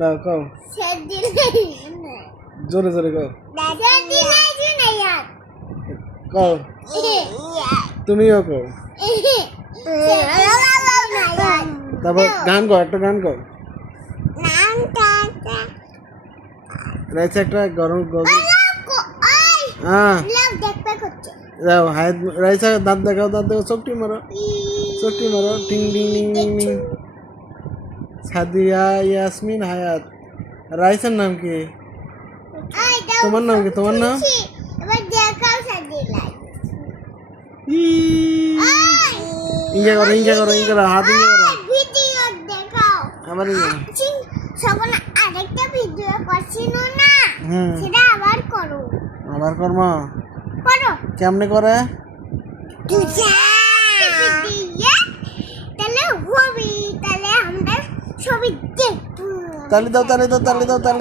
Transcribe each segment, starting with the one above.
লাও কও জোরে জোরে কও কও তুমিও কও তারপর গান কও একটা গান কও রাইছে একটা গরম হ্যাঁ যাও হাত রাইছে দাঁত দেখাও চোখটি মারো টিং টিং টিং টিং টিং সাদিয়া ইয়াসমিন হায়াত রাইসার নাম কি তোমার নাম কি তোমার নাম ইঙ্গা করো হাত ইঙ্গা করো আবার আরেকটা ভিডিও করছিল না সেটা আবার করব কেমনে করে তাহলে আমরা ছবি দেখবো তালি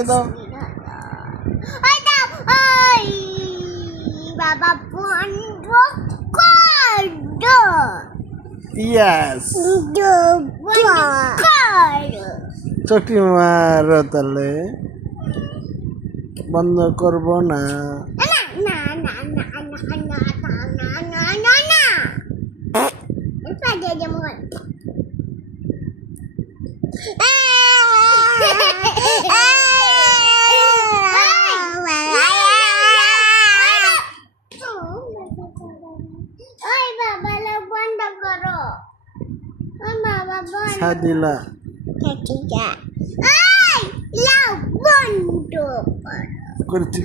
দাও ওই বাবা বন্ধ কর ইয়েস চটি মারো তাহলে বন্ধ করব না সাদিলা করছি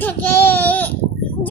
থেকে